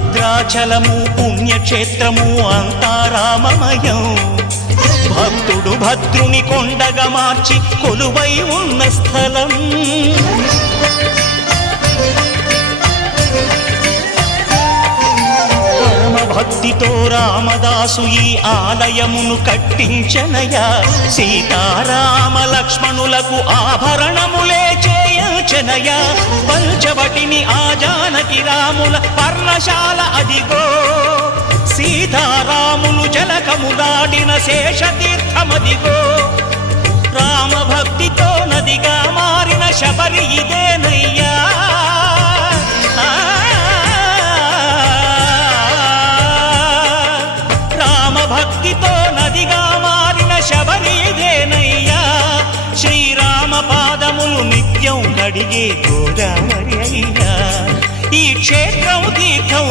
భద్రాచలము పుణ్యక్షేత్రము అంతా రామమయం. భక్తుడు భద్రుని కొండగా మార్చి కొలువై ఉన్న స్థలం. భక్తితో రామదాసు ఈ ఆలయమును కట్టించనయా. సీతారామ లక్ష్మణులకు ఆభరణములే చేయించనయా. పంచవటిని ఆ జానకి రాముల పర్ణశాల అదిగో. సీతారాములు జలకములాడిన శేషతీర్థమదిగో. రామభక్తితో నదిగా మారిన శబరి ఇదేనయ్యా. భక్తితో నదిగా మారిన శబరి ఇదేనయ్యా. శ్రీరామ పాదములు నిత్యం కడిగే గోదావరి అయ్యా. ఈ క్షేత్రం తీర్థం